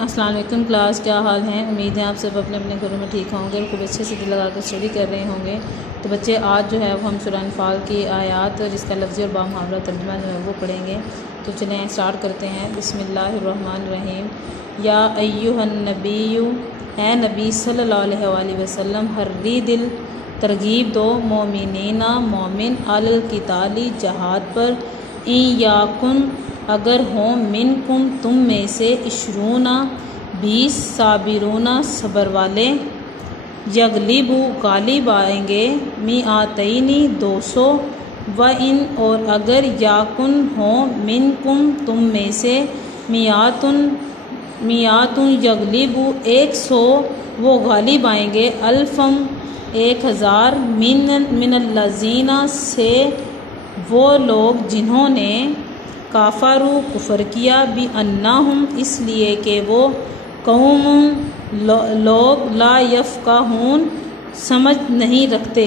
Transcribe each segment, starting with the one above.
अस्सलाम वालेकुम क्लास, क्या हाल हैं। उम्मीद है आप सब अपने अपने घरों में ठीक होंगे और खूब अच्छे से दिल लगा कर स्टडी कर रहे होंगे। तो बच्चे, आज जो है वो हम सूरह अनफाल की आयत जिसका लफ्ज़ी और बामुहावरा तर्जुमा जो है वो पढ़ेंगे। तो चलें स्टार्ट करते हैं। बिस्मिल्लाहिर्रहमानिर्रहीम। या अय्युहन नबीय्यु, ए नबी सल्लल्लाहु अलैहि वसल्लम, हर्री दिल तरगीब दो मोमिनीना मोमिन अलल क़िताली जहाद पर, इन याकुन अगर हों मिनकुम तुम में से, इशरूना 20, साबिरूना सबर वाले, यगलिबु गालिब आएंगे, मिआतैनी 200, व इन और अगर याकुन हों मिनकुम तुम में से, मियातुन यगलिबु 100, वो गालिब आएंगे, अल्फम 1000, मिनल्लज़ीना से वो लोग जिन्होंने, काफ़ारू कुफ़र किया, भी अन्नाहुम इसलिए कि वो, कौम लोग, ला यफ़क़हून समझ नहीं रखते।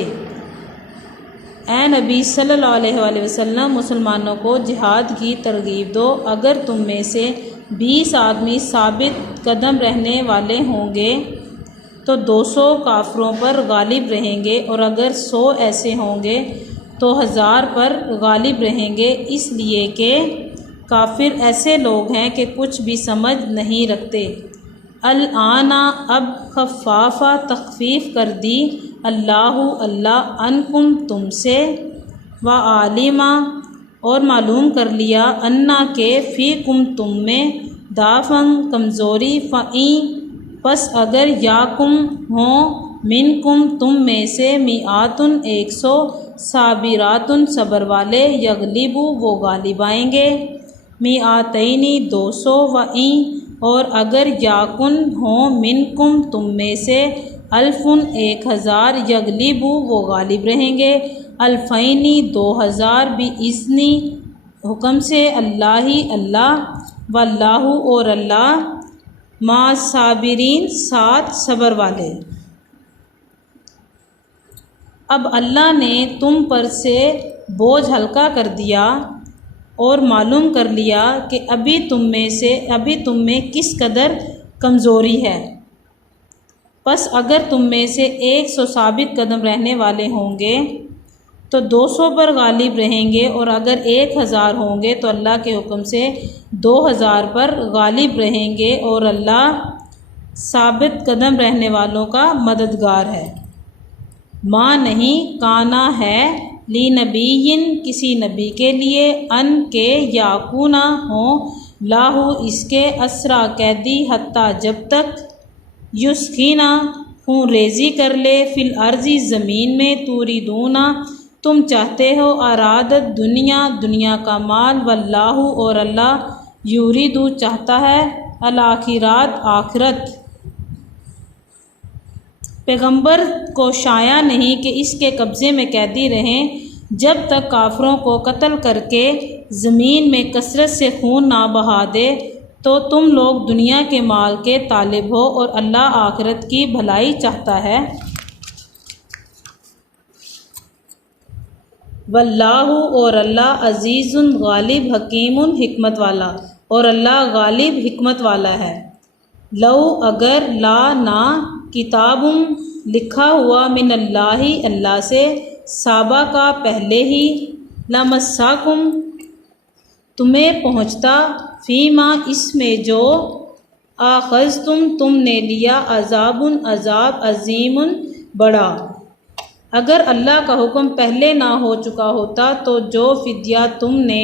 ए नबी सल्लल्लाहु अलैहि वसल्लम, मुसलमानों को जिहाद की तरगीब दो। अगर तुम में से 20 आदमी साबित कदम रहने वाले होंगे तो 200 काफरों पर गालिब रहेंगे, और अगर 100 ऐसे होंगे तो 1000 पर गालिब रहेंगे, इसलिए कि काफिर ऐसे लोग हैं कि कुछ भी समझ नहीं रखते। अल आना अब खफ़ाफ़ा तख़फ़ीफ़ कर दी, अल्लाहु अल्लाह, अनकुम तुमसे, व आलिमा और मालूम कर लिया, अन्ना के फ़ीकुम तुम में, दाफ़न कमज़ोरी, फ़ई बस अगर याकुम हों मिनकुम तुम में से, मिआतुन 100, साबिरातुन सबर वाले, यगलिबु वो गालिब आएंगे, मिआतैनी 200, व इन और अगर याकुन हों मिनकुम तुम में से, अल्फुन 1000, यगलिबु वो गालिब रहेंगे, अल्फ़ैनी 2000, भी इज़्नी हुक्म से, अल्लाही अल्लाह, वल्लाहु और अल्लाह, मा साबिरीन साथ सबर वाले। अब अल्लाह ने तुम पर से बोझ हल्का कर दिया और मालूम कर लिया कि अभी तुम में किस कदर कमज़ोरी है। बस अगर तुम में से 100 साबित कदम रहने वाले होंगे तो 200 पर गालिब रहेंगे, और अगर 1000 होंगे तो अल्लाह के हुक्म से 2000 पर गालिब रहेंगे, और अल्लाह साबित कदम रहने वालों का मददगार है। माँ नहीं काना है, ली नबीयिन किसी नबी के लिए, अन के याकूना हो, लाहू इसके, असरा कैदी, हत्ता जब तक, युस्खीना खून रेजी कर ले, फिल अर्जी ज़मीन में, तूरिदूना तुम चाहते हो, आरादत दुनिया का माल, वल्लाहु और अल्लाह, यूरिदु चाहता है, अल आखिरात आखिरत। पैगंबर को शाया नहीं कि इसके कब्ज़े में कैदी रहें जब तक काफरों को कत्ल करके ज़मीन में कसरत से खून ना बहा दे। तो तुम लोग दुनिया के माल के तालिब हो और अल्लाह आखिरत की भलाई चाहता है। वल्लाहु और अल्लाह, अज़ीज़ुन गालिब, हकीमुन हिकमत वाला, और अल्लाह गालिब हिकमत वाला है। लौ अगर, ला ना, किताबुम लिखा हुआ, मिनल्लाहि अल्लाह से, साबा का पहले ही, लमस्साकुम तुम्हें पहुँचता, फ़ीमा इसमें जो, आख़ज़तुम तुमने लिया, अज़ाबुन अज़ाब, अज़ीमुन बड़ा। अगर अल्लाह का हुक्म पहले ना हो चुका होता तो जो फ़िद्या तुमने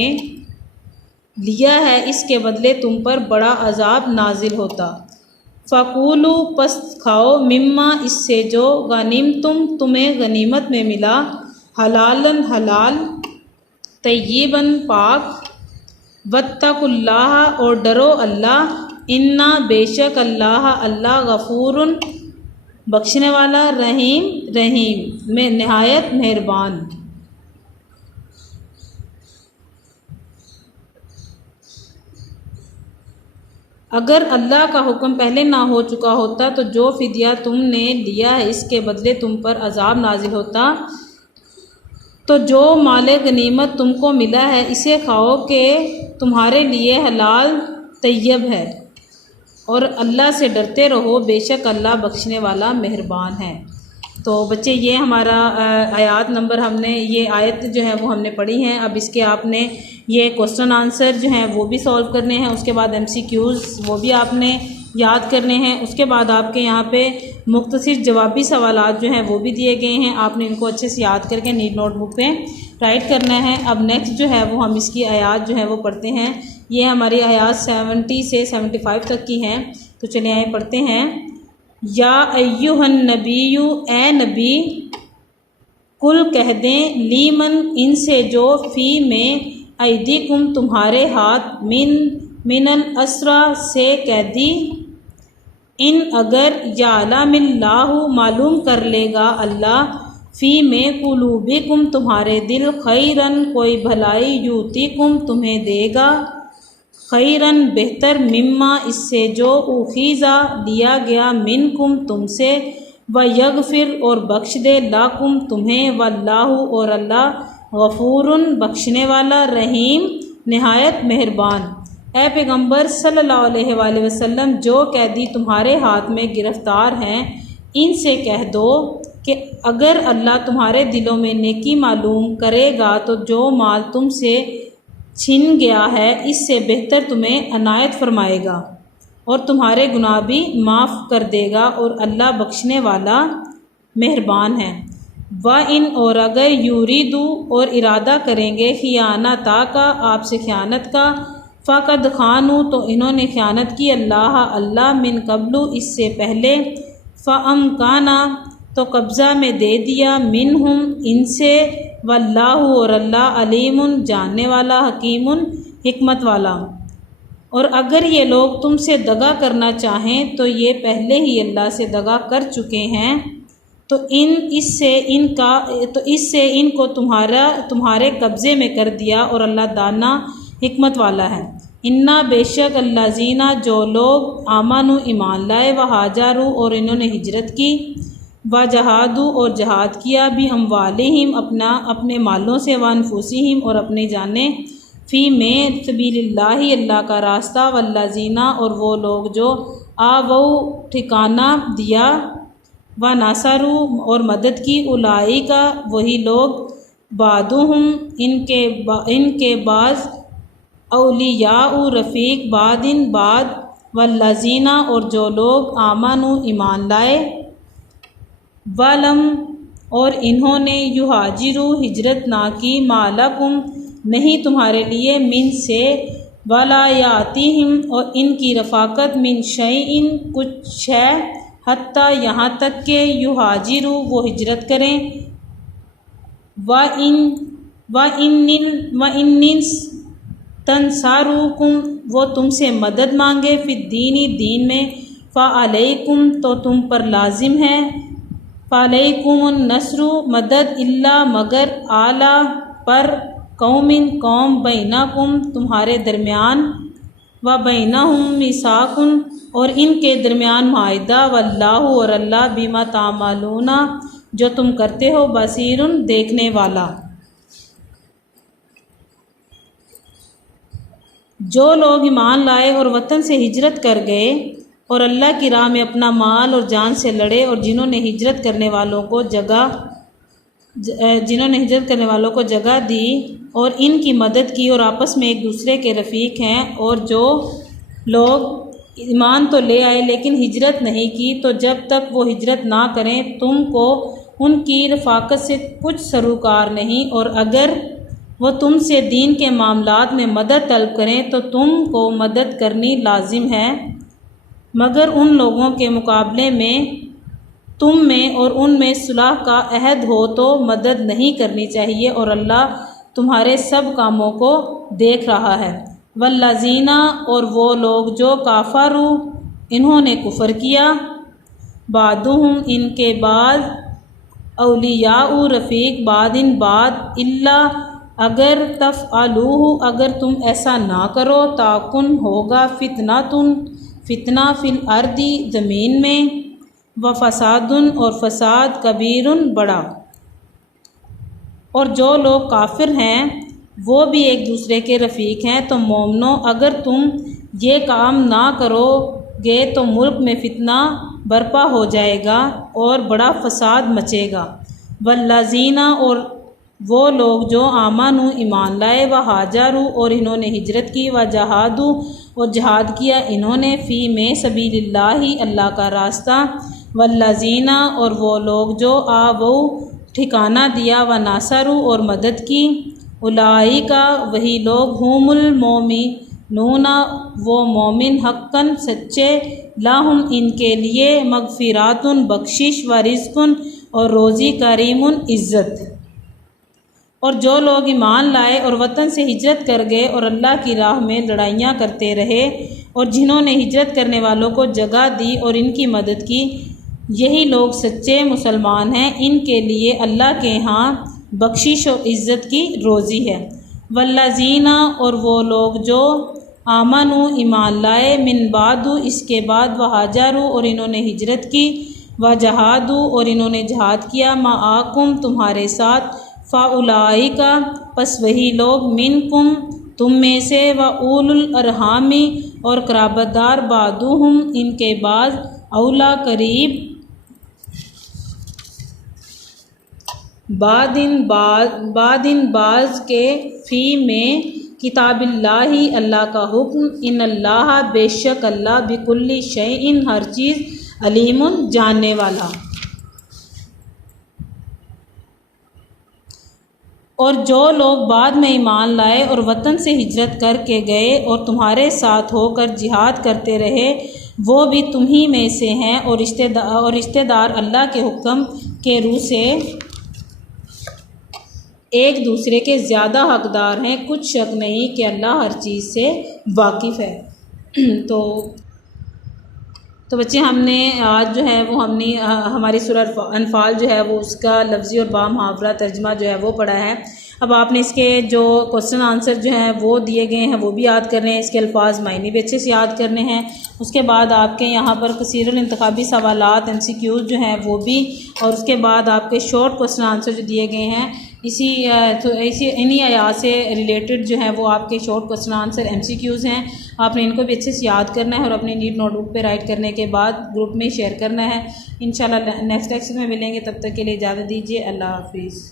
लिया है इसके बदले तुम पर बड़ा अज़ाब नाजिल होता। फ़कूलू पस खाओ, मिम्मा इससे जो, गनीमतुम तुम्हें गनीमत में मिला, हलालन हलाल, तय्यिबन पाक, वत्तकुल्लाह और डरो अल्लाह, इन्ना बेशक अल्लाह, अल्लाह गफूरुन बख्शने वाला, रहीम में नहायत मेहरबान। अगर अल्लाह का हुक्म पहले ना हो चुका होता तो जो फ़िद्या तुमने लिया है इसके बदले तुम पर अज़ाब नाजिल होता। तो जो माले गनीमत तुमको मिला है इसे खाओ कि तुम्हारे लिए हलाल तैयब है, और अल्लाह से डरते रहो, बेशक अल्लाह बख्शने वाला मेहरबान है। तो बच्चे ये हमारा आयत नंबर हमने ये आयत जो है वो हमने पढ़ी हैं। अब इसके आपने ये क्वेश्चन आंसर जो हैं वो भी सॉल्व करने हैं, उसके बाद MCQs वो भी आपने याद करने हैं। उसके बाद आपके यहाँ पे मुख्तसर जवाबी सवालात जो हैं वो भी दिए गए हैं, आपने इनको अच्छे से याद करके नीट नोटबुक पे राइट करना है। अब नेक्स्ट जो है वो हम इसकी आयत जो है वो पढ़ते हैं। ये हमारी आयत 70 से 75 तक की हैं। तो चलिए आए पढ़ते हैं। या अय्युहन नबीयु, ए नबी, कुल कह दें, लीमन इनसे जो, फ़ी में, ऐदीकुम तुम्हारे हाथ, मिनल असरा से कैदी, इन अगर, यालमिल्लाहु मालूम कर लेगा अल्लाह, फ़ी में कुलूबिकुम तुम्हारे दिल, खैरन कोई भलाई, यूतिकुम तुम्हें देगा, खैरन बेहतर, मिम्मा इससे जो, उखीज़ा लिया गया, मिनकुम तुमसे, व यगफिर और बख्श दे, लाकुम तुम्हें, वल्लाहु और अल्लाह, गफूरुन बख्शने वाला, रहीम नहायत मेहरबान। ए पैगम्बर सल्लल्लाहु अलैहि वसल्लम, जो कैदी तुम्हारे हाथ में गिरफ़्तार हैं, इनसे कह दो कि अगर अल्लाह तुम्हारे दिलों में नेकी मालूम करेगा तो जो माल तुमसे छिन गया है इससे बेहतर तुम्हें अनायत फरमाएगा और तुम्हारे गुनाह भी माफ़ कर देगा, और अल्लाह बख्शने वाला मेहरबान है। व इन और अगर यूरिदू और इरादा करेंगे, खियानता का आपसे ख़यानत का, फ़क़द खानू तो इन्होंने ख़यानत की, अल्लाह मिन कबलू इससे पहले, फ़अमकाना तो कब्ज़ा में दे दिया, मिनहुम इनसे, वल्लाहु और अल्लाह, अलीमुन जानने वाला, हकीमुन हिकमत वाला। और अगर ये लोग तुमसे दगा करना चाहें तो ये पहले ही अल्लाह से दगा कर चुके हैं, तो इससे इनको तुम्हारे कब्ज़े में कर दिया, और अल्लाह दाना हिकमत वाला है। इन्ना बेशक अल्लाज़ीना जो लोग, आमानु ईमान लाए, व हाजारू और इन्होंने हिजरत की, व जहादू और जहाद किया, भी अम्वालिहिम अपने मालों से, व अनफुसिहिम और अपनी जानें, फ़ी में सबीलिल्लाहि अल्लाह का रास्ता, वल्लाज़ीना और वो लोग जो, आवौ ठिकाना दिया, व नासरू और मदद की, उलाई का वही लोग, बादुहुम इनके बाज़, औलियाउ रफ़ीक बादिन बाद, वल्लाज़ीना और जो लोग, आमानु ईमान लाए, वलम और इन्होंने, युहाजिरू हिजरत ना की, मालकुम नहीं तुम्हारे लिए, मिन से, वलायातिहिम और इनकी रफ़ाकत, मिन शैइन कुछ है, हत्ता यहाँ तक के, युहाजिरू वो हिजरत करें, व इन्निन तंसारुकुम वो तुमसे मदद मांगे, फिद्दीनी दीन में, फ़अलैकुम तो तुम पर लाजिम है, फ़अलैकुमुन नस्रु मदद, इल्ला मगर, आला पर, कौमिन कौम, बैनाकुम तुम्हारे दरमियान, व बैनहुम मिसाकुन और इनके दरमियान माहिदा, वल्लाहु और अल्लाह, बिमा तामालूना जो तुम करते हो, बसीरुन देखने वाला। जो लोग ईमान लाए और वतन से हिजरत कर गए और अल्लाह की राह में अपना माल और जान से लड़े, और जिन्होंने हिजरत करने वालों को जगह दी और इनकी मदद की, और आपस में एक दूसरे के रफ़ीक हैं, और जो लोग ईमान तो ले आए लेकिन हिजरत नहीं की, तो जब तक वो हिजरत ना करें तुमको उनकी रफ़ाकत से कुछ सरोकार नहीं, और अगर वो तुमसे दीन के मामलात में मदद तलब करें तो तुमको मदद करनी लाजिम है, मगर उन लोगों के मुकाबले में तुम में और उनमें सुलह का अहद हो तो मदद नहीं करनी चाहिए, और अल्लाह तुम्हारे सब कामों को देख रहा है। वल्लाज़ीना और वो लोग जो, काफ़रू इन्होंने कुफ़र किया, बादुहुम इनके बाद, औलियाउ रफ़ीक बादिन बाद, इल्ला अगर, तफ़अलूहु अगर तुम ऐसा ना करो, ताकुन होगा, फितना फिल अर्दी ज़मीन में, व फ़सादुन और फ़साद, कबीरुन बड़ा। और जो लोग काफिर हैं वो भी एक दूसरे के रफ़ीक हैं, तो मोमनो अगर तुम ये काम ना करो गए तो मुल्क में फितना बर्पा हो जाएगा और बड़ा फसाद मचेगा। वल्लज़ीना और वो लोग जो आमानु ईमान लाए, व हाजारू और इन्होंने हिजरत की, व जहादू और जहाद किया इन्होंने, फ़ी में सबीलिल्लाही अल्लाह का रास्ता, वल्लज़ीना और वो लोग जो आवो ठिकाना दिया, व नासरू और मदद की, उलाई का वही लोग हुमुल मोमिनूना वो मोमिन हक्कन सच्चे, लाहुम इनके लिए मगफिरातुन बख्शिश, व रिज़्कुन और रोज़ी करीमुन इज़्ज़त। और जो लोग ईमान लाए और वतन से हिजरत कर गए और अल्लाह की राह में लड़ाइयाँ करते रहे और जिन्होंने हिजरत करने वालों को जगह दी और इनकी मदद की, यही लोग सच्चे मुसलमान हैं, इनके लिए अल्लाह के यहाँ बख्शिश और इज़्ज़त की रोज़ी है। वल्लज़ीना और वो लोग जो आमनु ईमान लाए, मिन बादु इसके बाद, व हाजारू और इन्होंने हिजरत की, व जहादू और इन्होंने जहाद किया, माआकुम तुम्हारे साथ, फ़ाउलाइका पस वही लोग, मिनकुम तुम में से, व उलुल अरहामी और कराबतदार, बादुहुम इनके बाद, औला करीब बादिन बाज के, फ़ी में किताबिल्लाही अल्लाह का हुक्म, इन्नल्लाह बेशक अल्लाह बिकुल्ली शैइन हर चीज़, अलीमुन जानने वाला। और जो लोग बाद में ईमान लाए और वतन से हिजरत करके गए और तुम्हारे साथ होकर जिहाद करते रहे, वो भी तुम्ही में से हैं और रिश्तेदार अल्लाह के हुक्म के रूह से एक दूसरे के ज़्यादा हकदार हैं, कुछ शक नहीं कि अल्लाह हर चीज़ से वाकिफ़ है। तो बच्चे हमने आज जो है वो हमने हमारी सूरह अनफाल जो है वो उसका लफ्ज़ी और बामुहावरा तर्जमा जो है वो पढ़ा है। अब आपने इसके जो क्वेश्चन आंसर जो हैं वो दिए गए हैं वो भी याद करने हैं, इसके अल्फाज मायने भी अच्छे से याद करने हैं। उसके बाद आपके यहाँ पर कसीरुल इंतखाबी सवालात MCQ जो हैं वो भी, और उसके बाद आपके शॉर्ट क्वेश्चन आंसर जो दिए गए हैं इन्हीं आयात से रिलेटेड जो है वो आपके शॉर्ट क्वेश्चन आंसर MCQs हैं। आपने इनको भी अच्छे से याद करना है और अपनी नीट नोटबुक पे राइट करने के बाद ग्रुप में शेयर करना है। इंशाल्लाह नेक्स्ट लेक्चर में मिलेंगे, तब तक के लिए इजाज़त दीजिए। अल्लाह हाफिज़।